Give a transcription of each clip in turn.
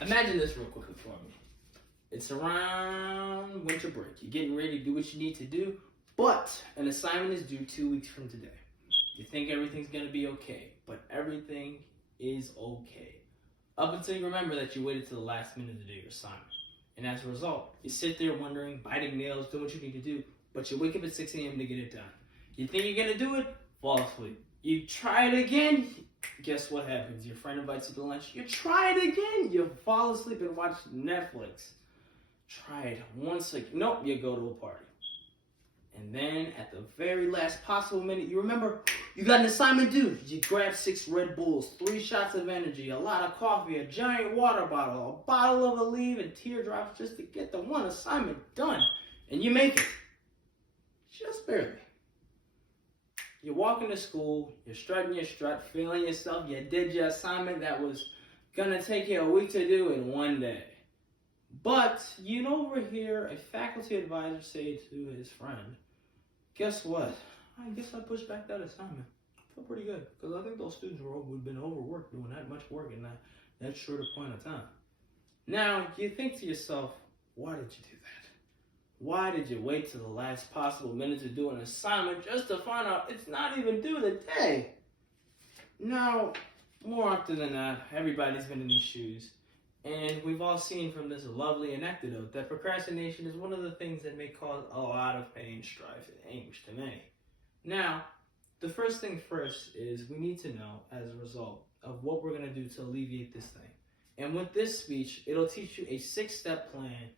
Imagine this real quickly for me. It's around winter break. You're getting ready to do what you need to do, but an assignment is due 2 weeks from today. You think everything's gonna be okay, but everything is okay. Up until you remember that you waited to the last minute to do your assignment. And as a result, you sit there wondering, biting nails, doing what you need to do, but you wake up at 6 a.m. to get it done. You think you're gonna do it, fall asleep. You try it again, guess what happens? Your friend invites you to lunch, you try it again, you fall asleep and watch Netflix. Try it once, nope, you go to a party. And then at the very last possible minute, you remember you got an assignment due. You grab 6 Red Bulls, 3 shots of energy, a lot of coffee, a giant water bottle, a bottle of Aleve, and teardrops just to get the one assignment done. And you make it. Just barely. You walk into school, you're strutting your strut, feeling yourself, you did your assignment that was gonna take you a week to do in one day. But you overhear a faculty advisor say to his friend, guess what? I guess I pushed back that assignment. I feel pretty good, because I think those students would have been overworked doing that much work in that short a point of time. Now, you think to yourself, why did you do that? Why did you wait till the last possible minute to do an assignment just to find out it's not even due today? Now, more often than not, everybody's been in these shoes. And we've all seen from this lovely anecdote that procrastination is one of the things that may cause a lot of pain, strife, and anguish to many. Now, the first thing first is we need to know, as a result, of what we're going to do to alleviate this thing. And with this speech, it'll teach you a 6-step plan,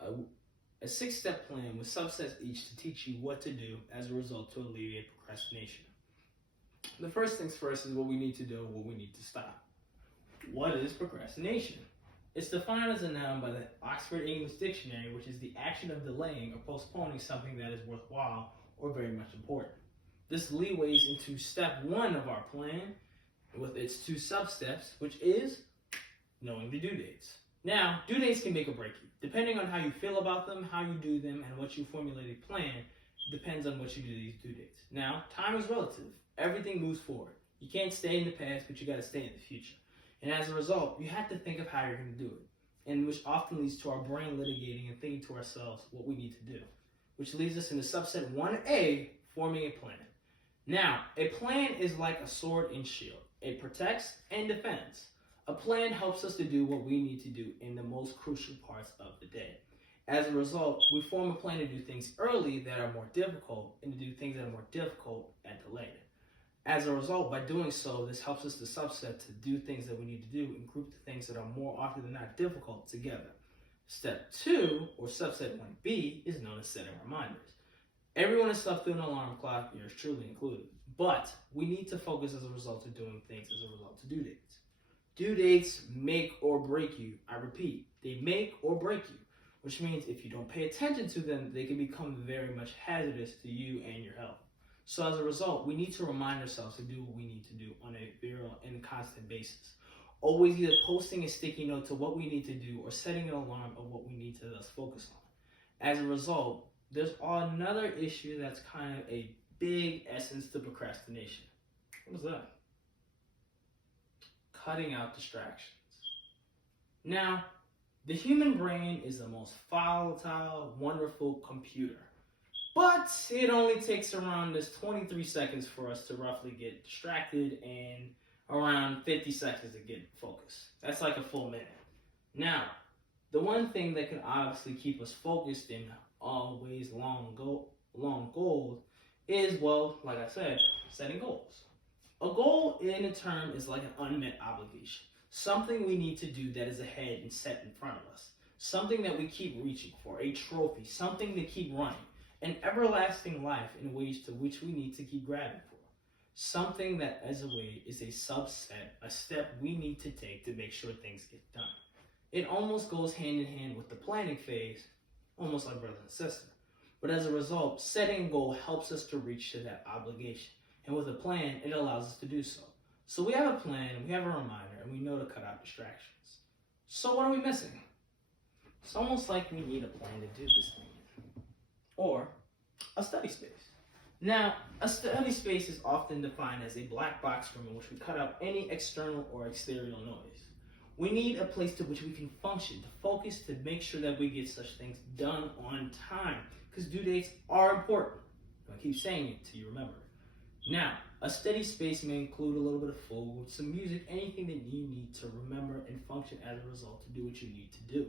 a 6-step plan with subsets each to teach you what to do as a result to alleviate procrastination. The first things first is what we need to do and what we need to stop. What is procrastination? It's defined as a noun by the Oxford English Dictionary, which is the action of delaying or postponing something that is worthwhile or very much important. This leaways into step 1 of our plan with its 2 sub-steps, which is knowing the due dates. Now, due dates can make or break you. Depending on how you feel about them, how you do them, and what you formulate a plan, depends on what you do to these due dates. Now, time is relative. Everything moves forward. You can't stay in the past, but you got to stay in the future. And as a result, you have to think of how you're going to do it, and which often leads to our brain litigating and thinking to ourselves what we need to do, which leads us into subset 1A, forming a plan. Now, a plan is like a sword and shield. It protects and defends. A plan helps us to do what we need to do in the most crucial parts of the day. As a result, we form a plan to do things early that are more difficult and to do things that are more difficult at the later. As a result, by doing so, this helps us to subset to do things that we need to do and group the things that are more often than not difficult together. Step 2, or subset 1B, is known as setting reminders. Everyone has slept through an alarm clock, yours truly included. But we need to focus as a result of doing things as a result of due dates. Due dates make or break you. I repeat, they make or break you, which means if you don't pay attention to them, they can become very much hazardous to you and your health. So as a result, we need to remind ourselves to do what we need to do on a variable and constant basis. Always either posting a sticky note to what we need to do or setting an alarm of what we need to thus focus on. As a result, there's another issue that's kind of a big essence to procrastination. What is that? Cutting out distractions. Now, the human brain is the most volatile, wonderful computer. But it only takes around 23 seconds for us to roughly get distracted and around 50 seconds to get focused. That's like a full minute. Now, the one thing that can obviously keep us focused and always long goals is, well, like I said, setting goals. A goal in a term is like an unmet obligation. Something we need to do that is ahead and set in front of us. Something that we keep reaching for, a trophy, something to keep running. An everlasting life in ways to which we need to keep grabbing for. Something that, as a way, is a subset, a step we need to take to make sure things get done. It almost goes hand in hand with the planning phase, almost like brother and sister. But as a result, setting a goal helps us to reach to that obligation. And with a plan, it allows us to do so. So we have a plan, we have a reminder, and we know to cut out distractions. So what are we missing? It's almost like we need a plan to do this thing. Or a study space. Now, a study space is often defined as a black box room in which we cut out any external or exterior noise. We need a place to which we can function, to focus, to make sure that we get such things done on time. Because due dates are important. I keep saying it till you remember it. Now, a steady space may include a little bit of food, some music, anything that you need to remember and function as a result to do what you need to do.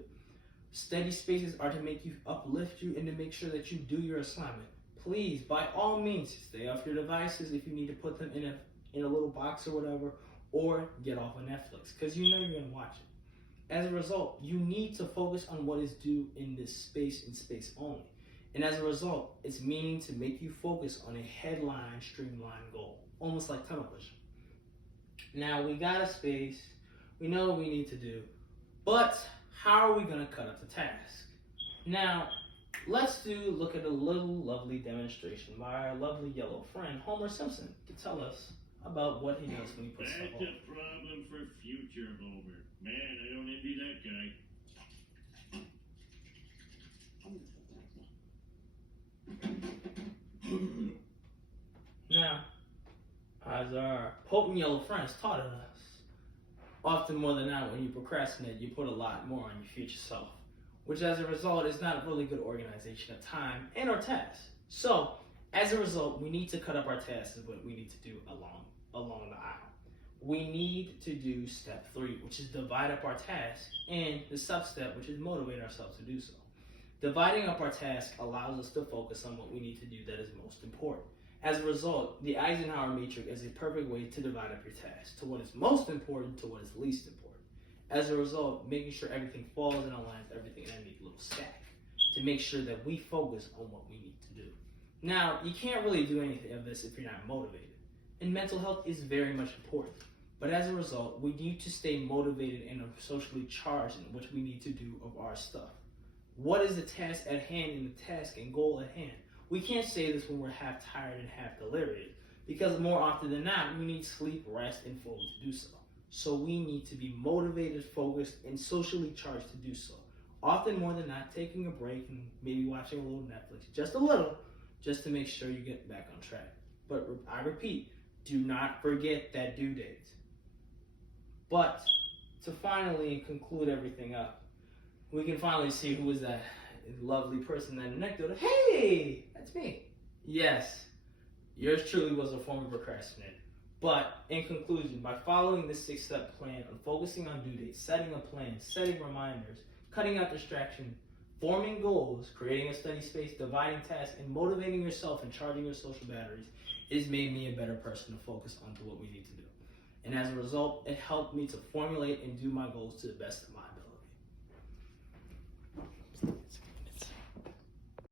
Steady spaces are to make you uplift you and to make sure that you do your assignment. Please, by all means, stay off your devices if you need to put them in a little box or whatever, or get off of Netflix, because you know you're going to watch it. As a result, you need to focus on what is due in this space and space only. And as a result, it's meaning to make you focus on a headline, streamlined goal, almost like tunnel vision. Now, we got a space, we know what we need to do, but how are we going to cut up the task? Now, let's look at a little lovely demonstration by our lovely yellow friend, Homer Simpson, to tell us about what he does when he puts stuff That's over. a problem for future Homer. Man, I don't envy that guy. Now, as our potent yellow friends taught us, often more than not, when you procrastinate, you put a lot more on your future self, which as a result is not really good organization of time and our tasks. So, as a result, we need to cut up our tasks is what we need to do along the aisle. We need to do step 3, which is divide up our tasks, and the sub-step, which is motivate ourselves to do so. Dividing up our task allows us to focus on what we need to do that is most important. As a result, the Eisenhower matrix is a perfect way to divide up your tasks to what is most important to what is least important. As a result, making sure everything falls and aligns everything in a neat little stack to make sure that we focus on what we need to do. Now, you can't really do anything of this if you're not motivated. And mental health is very much important. But as a result, we need to stay motivated and socially charged in what we need to do of our stuff. What is the task at hand and the task and goal at hand? We can't say this when we're half tired and half delirious, because more often than not, we need sleep, rest, and food to do so. So we need to be motivated, focused, and socially charged to do so. Often more than not, taking a break and maybe watching a little Netflix, just a little, just to make sure you get back on track. But I repeat, do not forget that due date. But to finally conclude everything up, we can finally see who is that lovely person, that anecdote. Hey, that's me. Yes, yours truly was a former procrastinator. But in conclusion, by following this 6-step plan of focusing on due dates, setting a plan, setting reminders, cutting out distraction, forming goals, creating a steady space, dividing tasks, and motivating yourself and charging your social batteries, it has made me a better person to focus on to what we need to do. And as a result, it helped me to formulate and do my goals to the best of my ability.